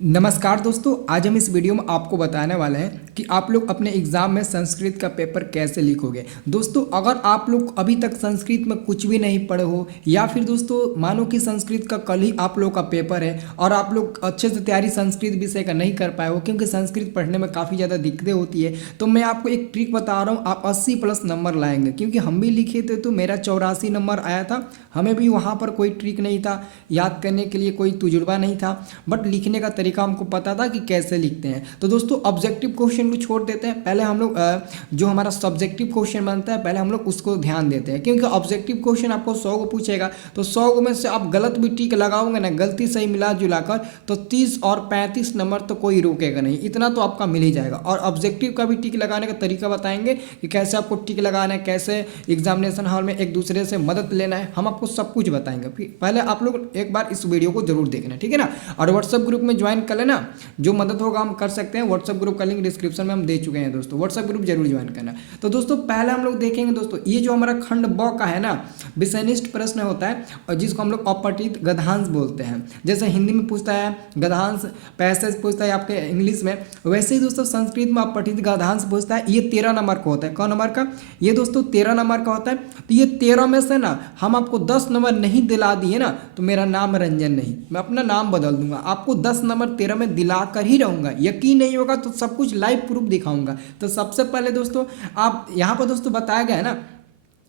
नमस्कार दोस्तों, आज हम इस वीडियो में आपको बताने वाले हैं कि आप लोग अपने एग्ज़ाम में संस्कृत का पेपर कैसे लिखोगे। दोस्तों, अगर आप लोग अभी तक संस्कृत में कुछ भी नहीं पढ़े हो या फिर दोस्तों मानो कि संस्कृत का कल ही आप लोग का पेपर है और आप लोग अच्छे से तैयारी संस्कृत विषय का नहीं कर पाए हो क्योंकि संस्कृत पढ़ने में काफ़ी ज़्यादा दिक्कतें होती है, तो मैं आपको एक ट्रिक बता रहा हूँ। आप 80+ नंबर लाएंगे क्योंकि हम भी लिखे थे तो मेरा 84 नंबर आया था। हमें भी वहाँ पर कोई ट्रिक नहीं था, याद करने के लिए कोई तजुर्बा नहीं था, बट लिखने का तरीका हमको पता था कि कैसे लिखते हैं। तो दोस्तों ऑब्जेक्टिव क्वेश्चन को छोड़ देते हैं, पहले हम लोग जो हमारा सब्जेक्टिव क्वेश्चन बनता है पहले हम लोग उसको ध्यान देते हैं क्योंकि ऑब्जेक्टिव क्वेश्चन आपको 100 को पूछेगा तो 100 में से आप गलत भी टिक लगाओगे ना, गलती सही मिला जुलाकर, तो 30 और 35 नंबर तो कोई रोकेगा नहीं, इतना तो आपका मिल ही जाएगा। और ऑब्जेक्टिव का भी टिक लगाने का तरीका बताएंगे कि कैसे आपको टिक लगाना है, कैसे एग्जामिनेशन हॉल में एक दूसरे से मदद लेना है, हम आपको सब कुछ बताएंगे। फिर पहले आप लोग एक बार इस वीडियो को जरूर देखना, ठीक है ना। और व्हाट्सएप ग्रुप में ज्वाइन कर लेना, जो मदद होगा हम कर सकते हैं। व्हाट्सएप ग्रुप का लिंक डिस्क्रिप्शन में हम दे चुके हैं दोस्तों, व्हाट्सएप ग्रुप जरूर ज्वाइन करना। तो दोस्तों पहले हम लोग देखेंगे दोस्तों, ये जो हमारा खंड ब का है ना, विषयनिष्ठ प्रश्न होता है और जिसको हम लोग अपठित गद्यांश बोलते हैं। जैसे हिंदी में पूछता है गद्यांश, पैसेज पूछता है आपके इंग्लिश में, वैसे ही दोस्तों संस्कृत में अपठित गद्यांश पूछता है। ये 13 नंबर का होता है। कौन नंबर का? ये दोस्तों 13 नंबर का होता है। तो ये 13 में से ना हम आपको 10 नंबर नहीं दिला दिए ना तो मेरा नाम रंजन नहीं, मैं अपना नाम बदल दूंगा। आपको 10 नंबर 13 में दिला कर ही रहूंगा, यकीन नहीं होगा तो सब कुछ लाइव प्रूफ दिखाऊंगा। तो सबसे पहले दोस्तों आप यहाँ पर दोस्तों बताया गया है ना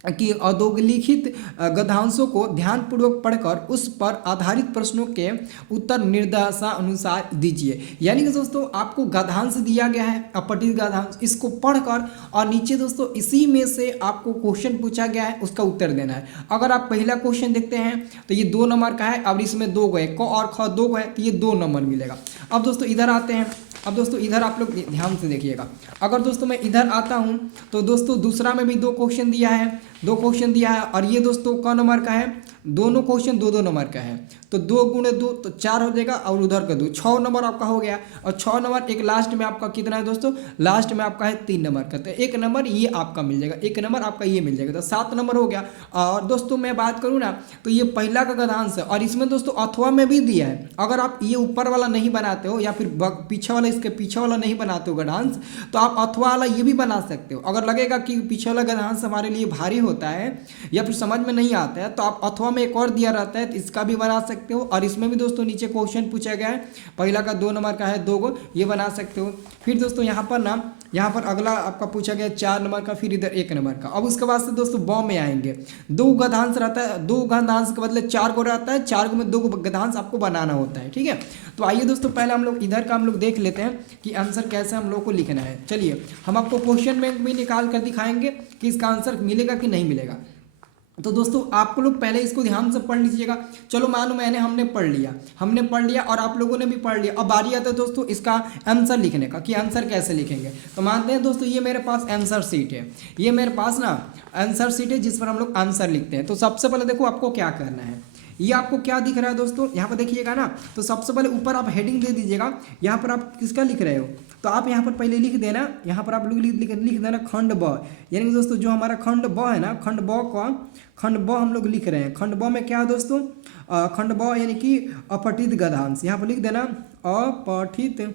कि अधोलिखित गद्यांशों को ध्यानपूर्वक पढ़कर उस पर आधारित प्रश्नों के उत्तर निर्देशानुसार दीजिए। यानी कि दोस्तों आपको गद्यांश दिया गया है, अपठित गद्यांश, इसको पढ़कर और नीचे दोस्तों इसी में से आपको क्वेश्चन पूछा गया है, उसका उत्तर देना है। अगर आप पहला क्वेश्चन देखते हैं तो ये 2 नंबर का है, अब इसमें 2 गए, क और ख 2 गए तो ये 2 नंबर मिलेगा। अब दोस्तों इधर आते हैं। अब दोस्तों इधर आप लोग ध्यान से देखिएगा, अगर दोस्तों मैं इधर आता हूं तो दोस्तों दूसरा में भी 2 क्वेश्चन दिया है, 2 क्वेश्चन दिया है और ये दोस्तों क नंबर का है, दोनों क्वेश्चन 2-2 नंबर का है, तो 2 गुणे 2 तो 4 हो जाएगा और उधर का 2, 6 नंबर आपका हो गया। और 6 नंबर एक लास्ट में आपका कितना है दोस्तों? लास्ट में आपका है 3 नंबर का, तो 1 नंबर ये आपका मिल जाएगा, 1 नंबर आपका ये मिल जाएगा, तो 7 नंबर हो गया। और दोस्तों मैं बात करूँ ना तो ये पहला का गद्यांश है और इसमें दोस्तों अथवा में भी दिया है। अगर आप ये ऊपर वाला नहीं बनाते हो या फिर पीछे वाला, इसके पीछे वाला नहीं बनाते हो गद्यांश, तो आप अथवा वाला ये भी बना सकते हो। अगर लगेगा कि पीछे वाला गद्यांश हमारे लिए भारी होता है या फिर समझ में नहीं आता है तो आप अथवा में एक और दिया रहता है तो इसका भी बना सकते हो। और इसमें भी दोस्तों नीचे क्वेश्चन पूछा गया है, पहला का 2 नंबर का है, 2 को ये बना सकते हो। फिर दोस्तों यहाँ पर ना, यहाँ पर अगला आपका पूछा गया 4 नंबर का, फिर इधर 1 नंबर का। अब उसके बाद से दोस्तों ब में आएंगे, 2 गद्यांश रहता है, 2 गद्यांश के बदले 4 को रहता है, 4 को में 2 गद्यांश आपको बनाना होता है, ठीक है। तो आइए दोस्तों पहले हम लोग इधर का हम लोग देख लेते हैं कि आंसर कैसे हम लोग को लिखना है। चलिए हम आपको क्वेश्चन बैंक भी निकाल कर दिखाएंगे कि इसका आंसर मिलेगा कि नहीं मिलेगा। तो दोस्तों आपको लोग पहले इसको ध्यान से पढ़ लीजिएगा। चलो मानो हमने पढ़ लिया और आप लोगों ने भी पढ़ लिया। अब बारी आता है दोस्तों इसका आंसर लिखने का कि आंसर कैसे लिखेंगे। तो मानते हैं दोस्तों ये मेरे पास आंसर शीट है, ये मेरे पास ना आंसर शीट है जिस पर हम लोग आंसर लिखते हैं। तो सबसे पहले देखो आपको क्या करना है, ये आपको क्या दिख रहा है दोस्तों, यहाँ पर देखिएगा ना। तो सबसे पहले ऊपर आप हेडिंग दे दीजिएगा, यहाँ पर आप किसका लिख रहे हो तो आप यहाँ पर पहले लिख देना, यहाँ पर आप लोग लिख देना खंड ब। यानी कि दोस्तों जो हमारा खंड ब है ना, खंड ब हम लोग लिख रहे हैं। खंड ब में क्या है दोस्तों? खंड ब यानी कि अपठित गद्यांश, यहाँ पर लिख देना अपठित।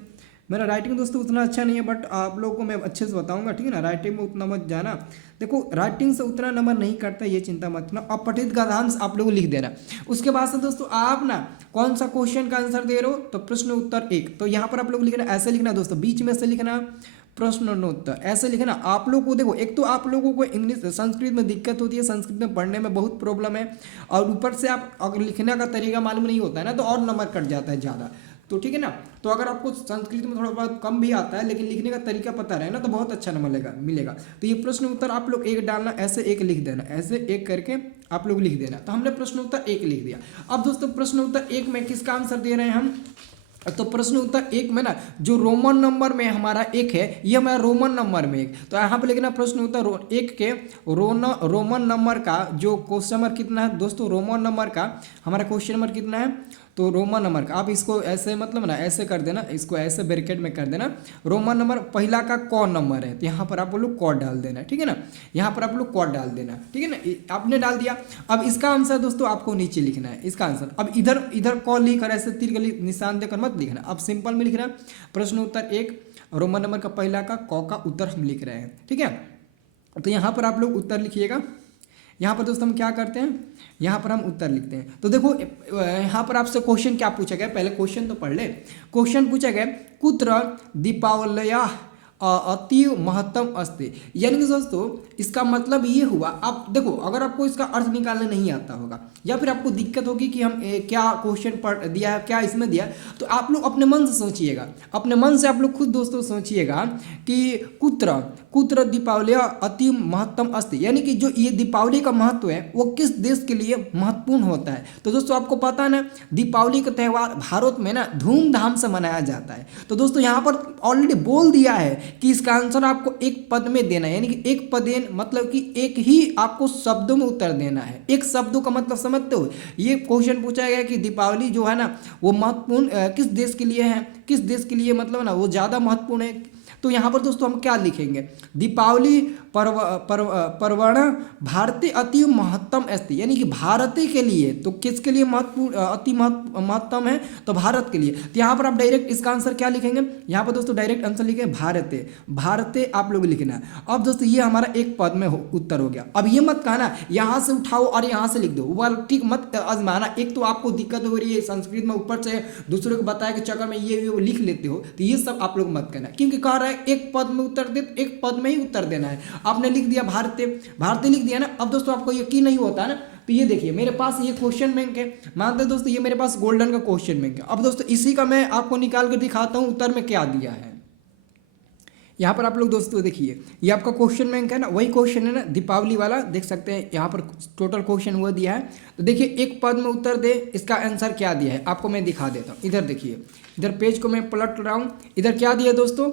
मेरा राइटिंग दोस्तों उतना अच्छा नहीं है बट आप लोगों को मैं अच्छे से बताऊंगा, ठीक है ना। राइटिंग में उतना मत जाना, देखो राइटिंग से उतना नंबर नहीं करता, ये चिंता मत करना। अपठित गद्यांश आप लोग लिख देना। उसके बाद से दोस्तों आप ना कौन सा क्वेश्चन का आंसर दे रहे हो तो प्रश्न उत्तर 1, तो यहाँ पर आप लोग लिखना, ऐसे लिखना दोस्तों, बीच में से लिखना प्रश्नोत्तर, ऐसे लिखना। आप लोगों को देखो, एक तो आप लोगों को इंग्लिश संस्कृत में दिक्कत होती है, संस्कृत में पढ़ने में बहुत प्रॉब्लम है और ऊपर से आप अगर लिखने का तरीका मालूम नहीं होता है ना तो और नंबर कट जाता है ज़्यादा, तो ठीक है ना। तो अगर आपको संस्कृत में थोड़ा बहुत कम भी आता है लेकिन लिखने का तरीका पता रहे ना तो बहुत अच्छा नंबर मिलेगा। तो ये प्रश्न उत्तर आप लोग 1 डालना, ऐसे 1 लिख देना, ऐसे 1 करके आप लोग लिख देना। तो हमने प्रश्न उत्तर 1 लिख दिया। अब दोस्तों प्रश्न उत्तर 1 में किसका आंसर दे रहे हैं हम, तो प्रश्न उत्तर 1 में ना जो रोमन नंबर में हमारा 1 है, ये हमारा रोमन नंबर में 1, तो यहाँ पे लिखना प्रश्न उत्तर 1 के रोमन नंबर का जो क्वेश्चन नंबर कितना है दोस्तों, रोमन नंबर का हमारा क्वेश्चन नंबर कितना है तो रोमन नंबर का आप इसको ऐसे मतलब ना ऐसे कर देना, इसको ऐसे ब्रैकेट में कर देना। रोमन नंबर पहला का कौन नंबर है, तो यहाँ पर आप लोग कोड डाल देना, ठीक है ना। यहाँ पर आप लोग कोड डाल देना, ठीक है ना। आपने डाल दिया। अब इसका आंसर दोस्तों आपको नीचे लिखना है, इसका आंसर। अब इधर इधर कॉल लिखकर ऐसे तीर का निशान देकर मत लिखना, अब सिंपल में लिखना। प्रश्न उत्तर 1 रोमन नंबर का पहला का क का उत्तर हम लिख रहे हैं, ठीक है। तो यहाँ पर आप लोग उत्तर लिखिएगा। यहाँ पर दोस्तों हम क्या करते हैं, यहाँ पर हम उत्तर लिखते हैं। तो देखो यहाँ पर आपसे क्वेश्चन क्या पूछा गया, पहले क्वेश्चन तो पढ़ ले। क्वेश्चन पूछा गया कुत्र दीपावल्या अति महत्तम अस्ति, यानी कि दोस्तों इसका मतलब ये हुआ। आप देखो अगर आपको इसका अर्थ निकालने नहीं आता होगा या फिर आपको दिक्कत होगी कि हम क्या क्वेश्चन पढ़ दिया है, क्या इसमें दिया, तो आप लोग अपने मन से सोचिएगा, अपने मन से आप लोग खुद दोस्तों सोचिएगा कि कुत्र कुत्र दीपावलिया अति महत्तम अस्ति, यानी कि जो ये दीपावली का महत्व है वो किस देश के लिए महत्वपूर्ण होता है। तो दोस्तों आपको पता है ना, दीपावली का त्यौहार भारत में ना धूमधाम से मनाया जाता है। तो दोस्तों यहाँ पर ऑलरेडी बोल दिया है कि इसका आंसर आपको एक पद में देना है, यानी कि एक पदेन मतलब कि एक ही आपको शब्दों में उत्तर देना है। एक शब्दों का मतलब समझते हो, ये क्वेश्चन पूछा गया कि दीपावली जो है ना वो महत्वपूर्ण किस देश के लिए है, किस देश के लिए मतलब ना वो ज़्यादा महत्वपूर्ण है। तो यहाँ पर दोस्तों हम क्या लिखेंगे, दीपावली पर्वण भारतीय अति महत्तम अस्ति, यानी कि भारतीय के लिए, तो किसके लिए महत्वपूर्ण अति महत्तम है, तो भारत के लिए। तो यहाँ पर आप डायरेक्ट इसका आंसर क्या लिखेंगे, यहाँ पर दोस्तों डायरेक्ट आंसर लिखेंगे भारतीय, भारतीय आप लोग लिखना। अब दोस्तों ये हमारा एक पद में उत्तर हो गया। अब ये मत कहना यहाँ से उठाओ और यहाँ से लिख दो, वो ठीक मत आजमाना। एक तो आपको दिक्कत हो रही है संस्कृत में, ऊपर से दूसरे को बताया कि चक्कर में ये लिख लेते हो, तो ये सब आप लोग मत करना, क्योंकि कह रहा है एक पद में उत्तर दे, एक पद में ही उत्तर देना है। आपने लिख दिया भारतीय, भारतीय लिख दिया ना। अब दोस्तों आपको यकीन नहीं होता है ना, तो ये देखिए मेरे पास ये क्वेश्चन बैंक है, मानते हैं दोस्तों ये मेरे पास गोल्डन का क्वेश्चन बैंक है। अब दोस्तों इसी का मैं आपको निकाल कर दिखाता हूं उत्तर में क्या दिया है। यहाँ पर आप लोग दोस्तों देखिए ये आपका क्वेश्चन बैंक है ना, वही क्वेश्चन है ना दीपावली वाला, देख सकते हैं यहाँ पर टोटल क्वेश्चन हुआ दिया है। तो देखिए एक पद में उत्तर दे, इसका आंसर क्या दिया है आपको मैं दिखा देता हूँ। इधर देखिए, इधर पेज को मैं पलट रहा हूँ, इधर क्या दिया दोस्तों,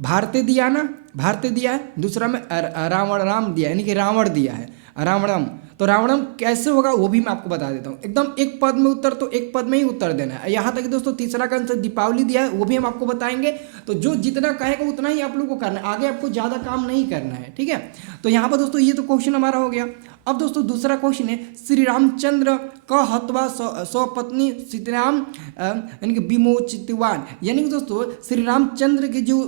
भारतीय दिया ना, भारतीय दिया है। दूसरा में राम दिया, यानी कि रावण दिया है, रावणम। तो रावणम कैसे होगा वो भी मैं आपको बता देता हूँ। एकदम एक पद में उत्तर, तो एक पद में ही उत्तर देना है। यहाँ तक दोस्तों तीसरा का आंसर दीपावली दिया है, वो भी हम आपको बताएंगे। तो जो जितना कहेगा उतना ही आप लोगों को करना है, आगे आपको ज़्यादा काम नहीं करना है, ठीक है। तो यहाँ पर दोस्तों ये तो क्वेश्चन हमारा हो गया। अब दोस्तों दूसरा क्वेश्चन है श्री रामचंद्र का हत्वा स्वपत्नी सीताराम यानी कि विमोचितवान, यानी कि दोस्तों श्री रामचंद्र की जो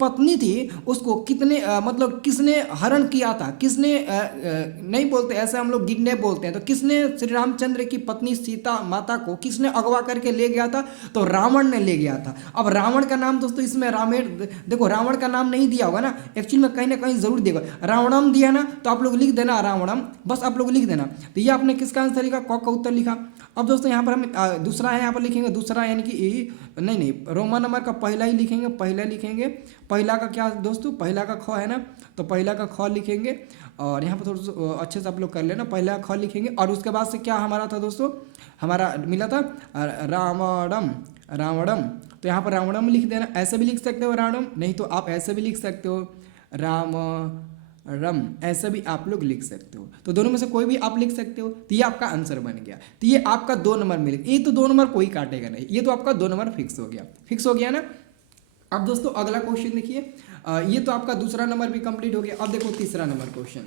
पत्नी थी उसको कितने मतलब किसने हरण किया था, किसने नहीं बोलते ऐसे हम लोग गिरने बोलते हैं, तो किसने श्री रामचंद्र की पत्नी सीता माता को किसने अगवा करके ले गया था, तो रावण ने ले गया था। अब रावण का नाम दोस्तों इसमें रामायण देखो रावण का नाम नहीं दिया होगा ना, एक्चुअली में कहीं ना कहीं जरूर देगा, रावणम दिया ना, तो आप लोग लिख देना रावणम, बस आप लोग लिख देना। तो ये आपने किसका आंसर लिखा, क का उत्तर लिखा। अब दोस्तों यहाँ पर हम दूसरा है, यहाँ पर लिखेंगे दूसरा, यानी कि नहीं रोमन नंबर का पहला ही लिखेंगे, पहला लिखेंगे। पहला का क्या दोस्तों, पहला का ख है ना, तो पहला का ख लिखेंगे। और यहाँ पर थोड़ा सा अच्छे से आप लोग कर लेना, पहला ख लिखेंगे। और उसके बाद से क्या हमारा था दोस्तों, हमारा मिला था रावणम, रावणम। तो यहाँ पर रावणम लिख देना, ऐसे भी लिख सकते हो रावणम, नहीं तो आप ऐसे भी लिख सकते हो राम रम, ऐसा भी आप लोग लिख सकते हो। तो दोनों में से कोई भी आप लिख सकते हो। तो ये आपका आंसर बन गया। तो ये आपका 2 नंबर मिलेगा, ये तो 2 नंबर कोई काटेगा नहीं, ये तो आपका 2 नंबर फिक्स हो गया, फिक्स हो गया ना। अब दोस्तों अगला क्वेश्चन देखिए, ये तो आपका दूसरा नंबर भी कंप्लीट हो गया। अब देखो तीसरा नंबर क्वेश्चन,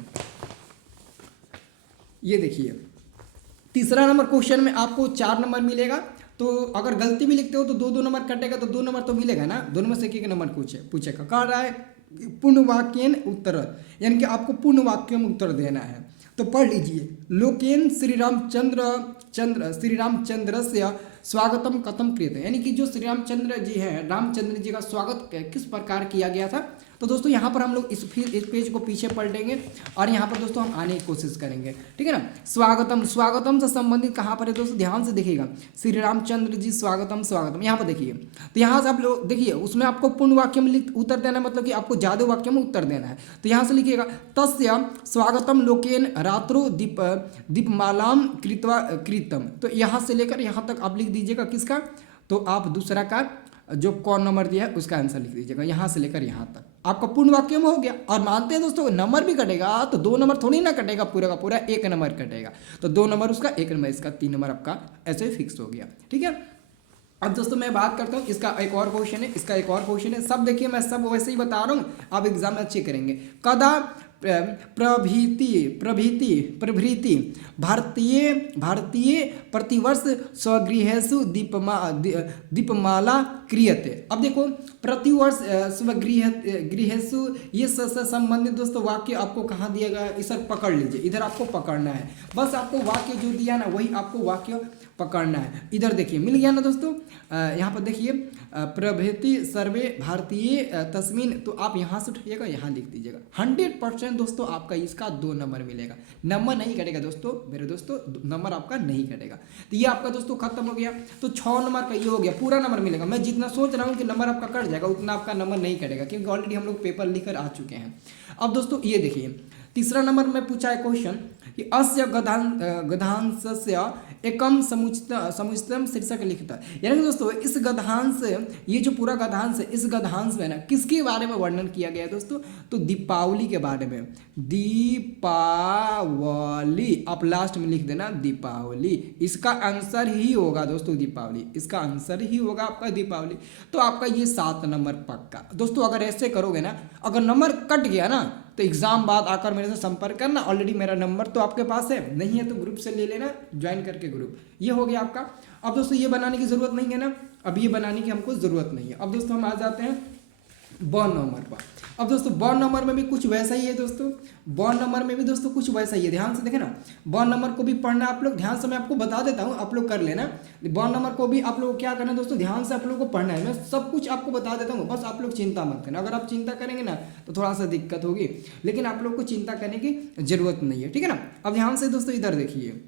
ये देखिए तीसरा नंबर क्वेश्चन में आपको 4 नंबर मिलेगा। तो अगर गलती भी लिखते हो तो 2-2 नंबर कटेगा, तो 2 नंबर तो मिलेगा ना, दोनों में से एक नंबर पूछेगा। कह रहा है पूर्ण वाक्यन उत्तर, यानी कि आपको पूर्ण वाक्य में उत्तर देना है। तो पढ़ लीजिए, लोकेन श्री रामचंद्र से स्वागतम कथम क्रियते, यानी कि जो श्री रामचंद्र जी हैं, रामचंद्र जी का स्वागत किस प्रकार किया गया था। तो दोस्तों यहाँ पर हम लोग इस पेज को पीछे पलटेंगे और यहाँ पर दोस्तों हम आने की कोशिश करेंगे, ठीक है ना। स्वागतम, स्वागतम से संबंधित कहाँ पर है दोस्तों, ध्यान से देखिएगा, श्री रामचंद्र जी स्वागतम स्वागतम, यहाँ पर देखिए। तो यहाँ से आप लोग देखिए, उसमें आपको पूर्ण वाक्य में उत्तर देना है, मतलब कि आपको ज्यादा वाक्य में उत्तर देना है। तो यहाँ से लिखिएगा तस्य स्वागतम लोकेन रात्रो दीपमालाम कृतवा कृतम। तो यहाँ से लेकर यहाँ तक आप लिख दीजिएगा किसका, तो आप दूसरा का जो कौन नंबर दिया है उसका आंसर लिख दीजिएगा, यहाँ से लेकर यहाँ तक आपका पूर्ण वाक्य में हो गया। और मानते हैं दोस्तों नंबर भी कटेगा तो 2 नंबर थोड़ी ना कटेगा, पूरा का पूरा 1 नंबर कटेगा, तो 2 नंबर उसका, 1 नंबर इसका, 3 नंबर आपका ऐसे फिक्स हो गया। ठीक है, अब दोस्तों मैं बात करता हूँ इसका एक और क्वेश्चन है, इसका एक और क्वेश्चन है। सब देखिए मैं सब वैसे ही बता रहा हूँ, आप एग्जाम में अच्छे करेंगे। कदा प्रभृति भारतीय प्रतिवर्ष स्वगृहेषु दीपमाला क्रियते। अब देखो प्रतिवर्ष गृहेषु ये से संबंधित दोस्तों वाक्य आपको कहाँ दिया गया है, इधर पकड़ लीजिए, इधर आपको पकड़ना है, बस आपको वाक्य जो दिया ना वही आपको वाक्य पकड़ना है। इधर देखिए मिल गया ना दोस्तों, यहाँ पर देखिए प्रभृति सर्वे भारतीय तस्मीन, तो आप यहाँ से उठाइएगा, यहाँ लिख दीजिएगा। 100% दोस्तों आपका इसका 2 नंबर मिलेगा, नंबर नहीं कटेगा दोस्तों, मेरे दोस्तों नंबर आपका नहीं कटेगा। तो ये आपका दोस्तों खत्म हो गया, तो 6 नंबर का ये हो गया, पूरा नंबर मिलेगा। मैं जितना सोच रहा हूँ कि नंबर आपका कट जाएगा उतना आपका नंबर नहीं कटेगा, क्योंकि ऑलरेडी हम लोग पेपर लिखकर आ चुके हैं। अब दोस्तों ये देखिए तीसरा नंबर में पूछा है क्वेश्चन कि अस्य गधांशस्य एकम समुचितम शीर्षक लिखता है, यानी कि दोस्तों इस गधांश, ये जो पूरा गधांश है, इस गधांश में ना किसके बारे में वर्णन किया गया है दोस्तों, तो दीपावली के बारे में। दीपावली आप लास्ट में लिख देना दीपावली, इसका आंसर ही होगा दोस्तों दीपावली, इसका आंसर ही होगा आपका दीपावली। तो आपका ये 7 नंबर पक्का दोस्तों। अगर ऐसे करोगे ना, अगर नंबर कट गया ना तो एग्जाम बाद आकर मेरे से संपर्क करना, ऑलरेडी मेरा नंबर तो आपके पास है, नहीं है तो ग्रुप से ले लेना, ज्वाइन करके ग्रुप। ये हो गया आपका। अब दोस्तों ये बनाने की जरूरत नहीं है ना, अब ये बनाने की हमको जरूरत नहीं है। अब दोस्तों हम आ जाते हैं बॉन्ड नंबर पर। अब दोस्तों बॉन्ड नंबर में भी कुछ वैसा ही है दोस्तों, बॉन्ड नंबर में भी दोस्तों कुछ वैसा ही है, ध्यान से देखें ना। बॉन्ड नंबर को भी पढ़ना आप लोग ध्यान से, मैं आपको बता देता हूँ, आप लोग कर लेना। बॉन्ड नंबर को भी आप लोग क्या करना है दोस्तों, ध्यान से आप लोग को पढ़ना है, मैं सब कुछ आपको बता देता हूँ, बस आप लोग चिंता मत करना। अगर आप चिंता करेंगे ना तो थोड़ा सा दिक्कत होगी, लेकिन आप लोग को चिंता करने की जरूरत नहीं है, ठीक है ना। अब ध्यान से दोस्तों इधर देखिए,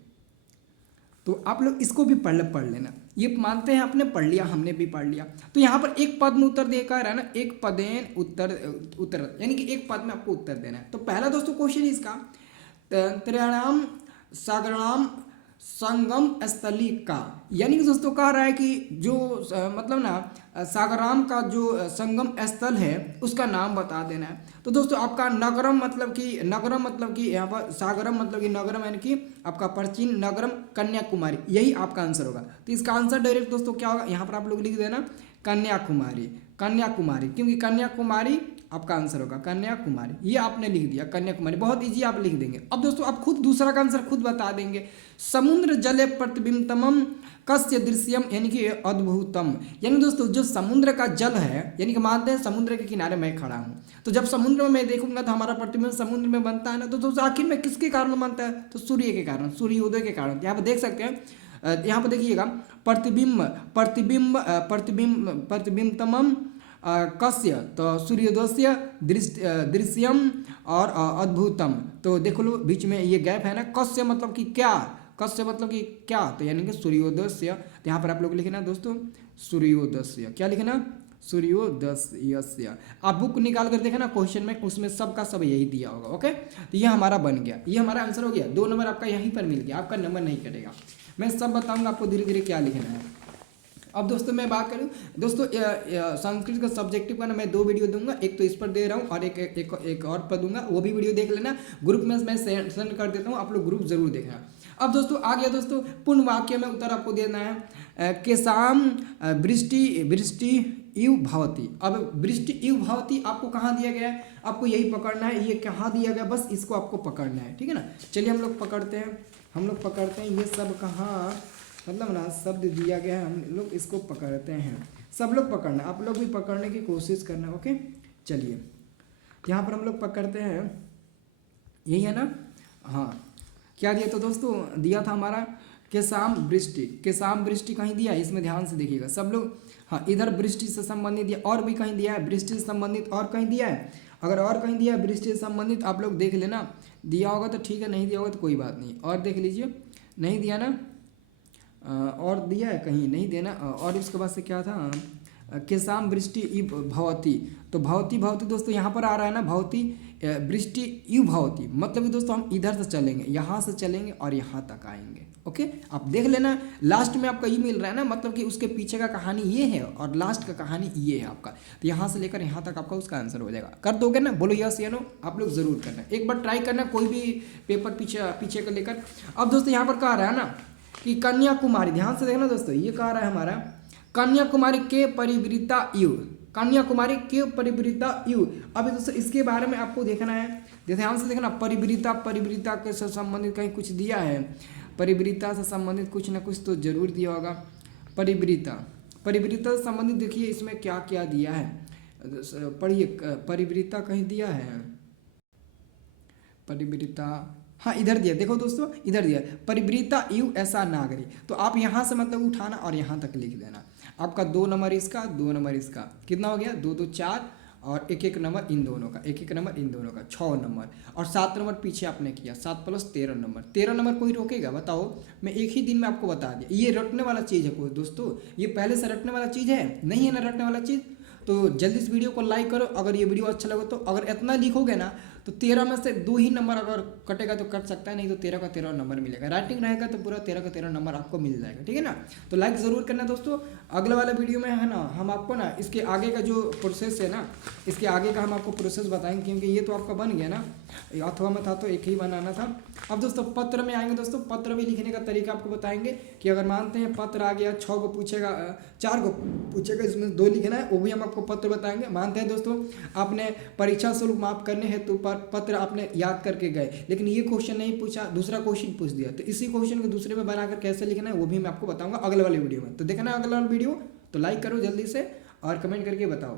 तो आप लोग इसको भी पढ़ लेना। ये मानते हैं आपने पढ़ लिया, हमने भी पढ़ लिया। तो यहाँ पर एक पद में उत्तर देकर है ना, एक पदेन उत्तर यानी कि एक पद में आपको उत्तर देना है। तो पहला दोस्तों क्वेश्चन इसका त्रयाणाम सागराणाम संगम स्थली का, यानी कि दोस्तों कह रहा है कि जो मतलब ना सागराम का जो संगम स्थल है उसका नाम बता देना है। तो दोस्तों आपका नगरम मतलब कि यहाँ पर सागरम मतलब कि नगरम, यानी कि आपका प्राचीन नगरम कन्याकुमारी, यही आपका आंसर होगा। तो इसका आंसर डायरेक्ट दोस्तों क्या होगा, यहाँ पर आप लोग लिख देना कन्याकुमारी, क्योंकि कन्याकुमारी आपका आंसर होगा, कन्याकुमारी। ये आपने लिख दिया कन्याकुमारी, बहुत इजी आप लिख देंगे। अब दोस्तों आप खुद दूसरा का आंसर खुद बता देंगे। समुद्र जले प्रतिबिंबतमम कस्य दृश्यम, यानी कि अद्भुतम, यानी दोस्तों जो समुद्र का जल है, यानी कि मानते हैं समुद्र के किनारे मैं खड़ा हूँ, तो जब समुद्र में मैं देखूंगा तो हमारा प्रतिबिंब समुद्र में बनता है ना, तो दोस्तों आखिर में किसके कारण बनता है, तो सूर्य के कारण, सूर्योदय के कारण। यहाँ पर देख सकते हैं, यहाँ पर देखिएगा प्रतिबिंबतमम कस्य, तो सूर्योदय दृश्यम और अद्भुतम, तो देखो लो बीच में ये गैप है ना, कस्य मतलब कि क्या, कस्य मतलब कि क्या, तो यानी कि सूर्योदय। तो यहाँ पर आप लोग लिखना दोस्तों सूर्योदय, क्या लिखना, सूर्योदय। आप बुक निकाल कर देखें ना क्वेश्चन में, उसमें सबका सब यही दिया होगा। ओके, तो ये हमारा बन गया, ये हमारा आंसर हो गया। 2 नंबर आपका यहीं पर मिल गया, आपका नंबर नहीं कटेगा। मैं सब बताऊंगा आपको धीरे धीरे क्या लिखना है। अब दोस्तों मैं बात करूं दोस्तों संस्कृत का सब्जेक्टिव का ना मैं 2 वीडियो दूंगा, एक तो इस पर दे रहा हूं और एक और पर दूंगा, वो भी वीडियो देख लेना। ग्रुप में मैं सेंड कर देता हूं, आप लोग ग्रुप जरूर देखना। अब दोस्तों आ गया दोस्तों पूर्ण वाक्य में उत्तर आपको देना है। केसाम वृष्टि इव भवती। अब वृष्टि इव भवती आपको कहाँ दिया गया है, आपको यही पकड़ना है, ये कहाँ दिया गया, बस इसको आपको पकड़ना है, ठीक है ना। चलिए हम लोग पकड़ते हैं, ये सब कहाँ मतलब ना शब्द दिया गया है, हम लोग इसको पकड़ते हैं। सब लोग पकड़ना, आप लोग भी पकड़ने की कोशिश करना। ओके, चलिए यहाँ पर हम लोग पकड़ते हैं, यही है ना, हाँ। क्या दिया तो दोस्तों, दिया था हमारा केसाम वृष्टि कहीं दिया है, इसमें ध्यान से देखिएगा सब लोग। हाँ, इधर वृष्टि से संबंधित दिया, और भी कहीं दिया है वृष्टि से संबंधित, और कहीं दिया है। अगर और कहीं दिया है वृष्टि से संबंधित आप लोग देख लेना, दिया होगा तो ठीक है, नहीं दिया होगा तो कोई बात नहीं, और देख लीजिए। नहीं दिया ना, और दिया है कहीं, नहीं देना। और इसके बाद से क्या था, केशाम वृष्टि इव भवति। तो भवति भवति दोस्तों यहाँ पर आ रहा है ना, भवति वृष्टि इव भवति, मतलब कि दोस्तों हम इधर से चलेंगे, यहाँ से चलेंगे और यहाँ तक आएंगे। ओके, आप देख लेना लास्ट में आपका ये मिल रहा है ना, मतलब कि उसके पीछे का कहानी ये है और लास्ट का कहानी ये है आपका। तो यहाँ से लेकर यहाँ तक आपका उसका आंसर हो जाएगा। कर दोगे ना, बोलो यस या नो, आप लोग जरूर करना, एक बार ट्राई करना कोई भी पेपर पीछे को लेकर। अब दोस्तों यहाँ पर कह रहा है ना कि कन्याकुमारी, ध्यान से देखना दोस्तों, ये कह रहा है हमारा कन्याकुमारी के परिवृता यु, कन्याकुमारी के परिवृता यु। अभी दोस्तों इसके बारे में आपको देखना है, ध्यान से देखना, परिवृता के से संबंधित कहीं कुछ दिया है, परिवृता से संबंधित कुछ ना कुछ तो जरूर दिया होगा। परिवृता से संबंधित देखिए इसमें क्या क्या दिया है, पढ़िए, परिवृता कहीं दिया है, परिवृता, हाँ इधर दिया, देखो दोस्तों इधर दिया, परिवृता इव ऐसा नागरिक। तो आप यहाँ से मतलब उठाना और यहाँ तक लिख देना। आपका 2 नंबर इसका, 2 नंबर इसका, कितना हो गया, 2 2 4 और 1 नंबर इन दोनों का, 1 नंबर इन दोनों का, 6 नंबर और 7 नंबर पीछे आपने किया, 7 + 13 नंबर। 13 नंबर कोई रोकेगा बताओ? मैं एक ही दिन में आपको बता दिया। ये रटने वाला चीज़ है कोई दोस्तों, ये पहले से रटने वाला चीज़ है, नहीं है ना रटने वाला चीज़। तो जल्दी इस वीडियो को लाइक करो अगर ये वीडियो अच्छा लगे तो। अगर इतना लिखोगे ना तो 13 में से 2 ही नंबर अगर कटेगा तो कट सकता है, नहीं तो 13 का 13 नंबर मिलेगा। राइटिंग रहेगा तो पूरा 13 का 13 नंबर आपको मिल जाएगा, ठीक है ना। तो लाइक ज़रूर करना दोस्तों। अगले वाले वीडियो में है ना हम आपको ना इसके आगे का जो प्रोसेस है ना, इसके आगे का हम आपको प्रोसेस बताएंगे, क्योंकि ये तो आपका बन गया ना, अथवा में था तो एक ही बनाना था। अब दोस्तों पत्र में आएंगे दोस्तों, पत्र भी लिखने का तरीका आपको बताएंगे कि अगर मानते हैं पत्र आ गया 6 को पूछेगा, 4 को पूछेगा, इसमें 2 लिखना है, वो भी हम आपको पत्र बताएंगे। मानते हैं दोस्तों आपने परीक्षा शुल्क माफ करने हेतु पत्र आपने याद करके गए, लेकिन ये क्वेश्चन नहीं पूछा, दूसरा क्वेश्चन पूछ दिया, तो इसी क्वेश्चन को दूसरे में बनाकर कैसे लिखना है वो भी मैं आपको बताऊंगा अगले वाले वीडियो में। तो देखना है अगला वाला वीडियो, तो लाइक करो जल्दी से और कमेंट करके बताओ।